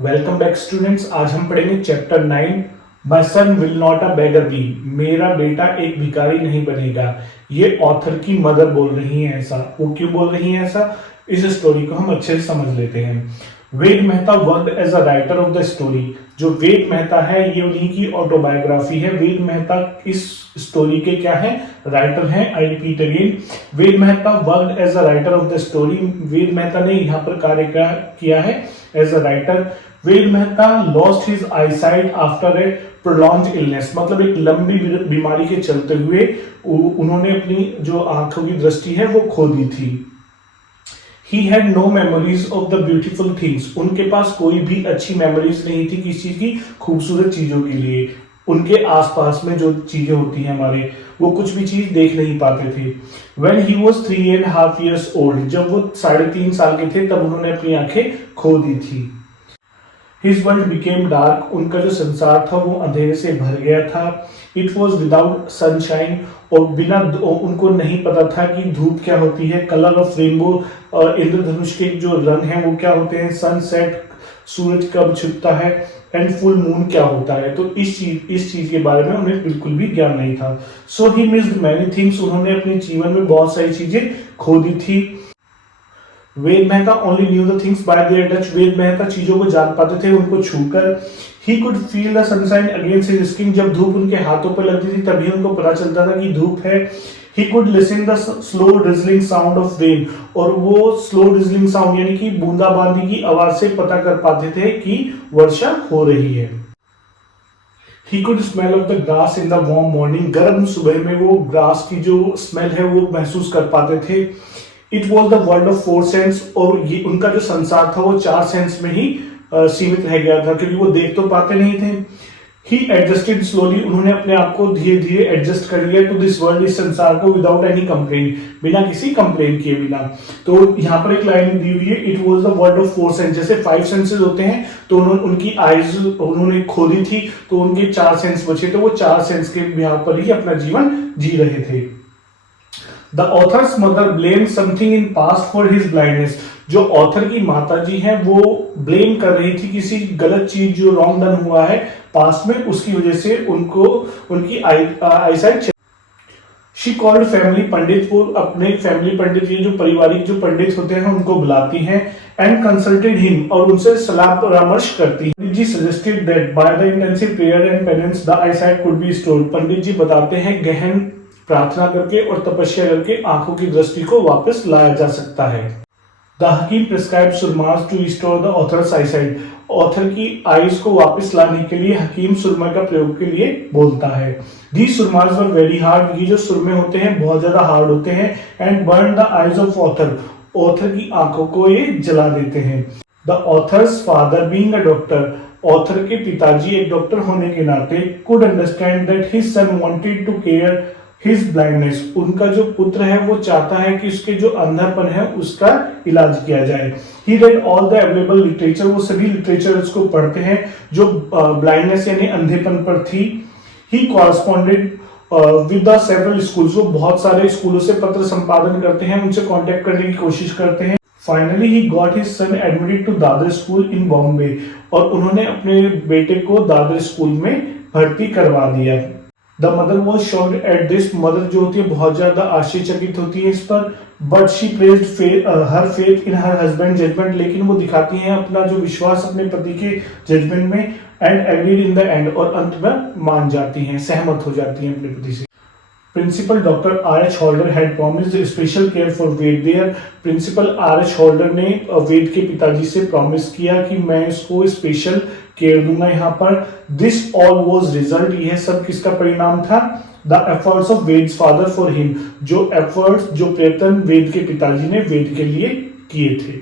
Welcome back students. आज हम पढ़ेंगे chapter 9 my son will not a beggar be. मेरा बेटा एक भिखारी नहीं बनेगा। ये ऑथर की मदर बोल रही है ऐसा। वो क्यों बोल रही है ऐसा, इस स्टोरी को हम अच्छे से समझ लेते हैं। Ved Mehta worked as a writer of the story. जो वेद मेहता है ये उन्हीं की ऑटोबायोग्राफी है। वेद मेहता इस स्टोरी के क्या है, राइटर हैं। I repeat again, Ved Mehta worked as a writer of the story. Ved Mehta ने यहाँ पर कार्य किया है as a writer. Ved Mehta lost his eyesight after a prolonged illness, मतलब एक लंबी बीमारी के चलते हुए उन्होंने अपनी जो आंखों की दृष्टि है वो खो दी थी। He had no memories of the beautiful things. उनके पास कोई भी अच्छी मेमोरीज नहीं थी किसी चीज की, खूबसूरत चीजों के लिए। उनके आसपास में जो चीजें होती हैं हमारे, वो कुछ भी चीज देख नहीं पाते थे। When he was 3.5 years old, जब वो 3.5 साल के थे तब उन्होंने अपनी आंखें खो दी थी। His world became dark. उनका जो संसार था वो अंधेरे से भर गया था। It was without sunshine. और बिना उनको नहीं पता था कि धूप क्या होती है, कलर ऑफ रेनबो, इंद्रधनुष के जो रंग हैं वो क्या होते हैं, सनसेट, सूरज कब छिपता है, एंड फुल मून क्या होता है। तो इस चीज के बारे में उन्हें बिल्कुल भी ज्ञान नहीं था। सो ही मिस्ड मैनी थिंग्स। उन्होंने अपने जीवन में बहुत सारी चीजें खो दी थी। Ved Mehta only knew the things by their touch. Ved Mehta चीजों को जान पाते थे उनको छूकर। He could feel the sunshine against his skin. जब धूप उनके हाथों पर लगती थी तभी उनको पता चलता था कि धूप है। He could listen the slow drizzling sound of rain. और वो स्लो ड्रिजलिंग साउंड यानी कि बूंदाबांदी की आवाज से पता कर पाते थे कि वर्षा हो रही है। He could smell of the grass in the warm morning. गर्म सुबह में वो ग्रास की जो स्मेल है वो महसूस कर पाते थे। It was the world of 4 sense. और ये उनका जो संसार था वो 4 सेंस में ही सीमित रह गया था, क्योंकि वो देख तो पाते नहीं थे। ही एडजस्टेड स्लोली। उन्होंने अपने आप को धीरे धीरे एडजस्ट कर लिया टू दिस वर्ल्ड, इस संसार को, विदाउट एनी कंप्लेन, बिना किसी कंप्लेन किए बिना। तो यहाँ पर एक लाइन दी हुई है, it was the world of 4 sense. जैसे 5 सेंसेस होते हैं तो उनकी आईज उन्होंने खो दी थी तो उनके 4 सेंस बचे, तो वो 4 सेंस के यहाँ पर ही अपना जीवन जी रहे थे। The author's mother blamed something in past for his blindness. जो ऑथर की माता जी हैं वो ब्लेम कर रही थी किसी गलत चीज जो रॉन्ग डन हुआ है पास्ट में, उसकी वजह से उनको उनकी आईसाइट। शी कॉल्ड फैमिली पंडित। वो अपने फैमिली पंडित, ये जो पारिवारिक जो पंडित होते हैं उनको बुलाती हैं। एंड कंसल्टेड हिम, और उनसे सलाह परामर्श करती है। Pandit ji suggested that by the intensive prayer and penance the eyesight could be restored. Pandit ji बताते हैं गहन प्रार्थना करके और तपस्या करके आंखों की दृष्टि को वापस लाया जा सकता है। The hakim prescribe surmas to restore the author's eyesight. Author की आईज को वापस लाने के लिए हकीम सुरमा का प्रयोग के लिए बोलता है। दी सुरमास वर वेरी हार्ड। ये जो सुरमे होते हैं बहुत ज्यादा हार्ड होते हैं। And burn the eyes of author. Author की आंखों को ये जला देते हैं। The author's father being a doctor. Author के पिताजी एक डॉक्टर होने के नाते could understand that his son wanted to care his blindness. उनका जो पुत्र है वो चाहता है कि उसके जो अंधापन है उसका इलाज किया जाए। He read all the available literature. वो सभी लिटरेचर को पढ़ते हैं जो ब्लाइंडनेस यानी अंधेपन पर थी। ही कॉरस्पॉन्डेड विद द सेवरल स्कूल्स। वो बहुत सारे स्कूलों से पत्र संपादन करते हैं, उनसे कांटेक्ट करने की कोशिश करते हैं। Finally he got his son admitted to Dadar school in Bombay. और उन्होंने अपने बेटे को दादर स्कूल में भर्ती करवा दिया। The mother was shocked at this. Mother जो होती है बहुत ज्यादा आश्चर्यचकित होती है इस पर। But she praised her faith in her husband judgement. लेकिन वो दिखाती हैं अपना जो विश्वास अपने पति के जजमेंट में। And agreed in the end. और अंत में मान जाती हैं, सहमत हो जाती हैं अपने पति से। Principal doctor R.H. Holder had promised special care for Ved. There principal R.H. Holder ने वेद के पिताजी से प्रॉमिस किया कि मैं इसको स्पेशल केयर दूंगा यहाँ पर। This all was result. यह सब किसका परिणाम था? The efforts of Vedas father for him. जो एफर्ट्स, जो प्रयत्न वेद के पिताजी ने वेद के लिए किए थे।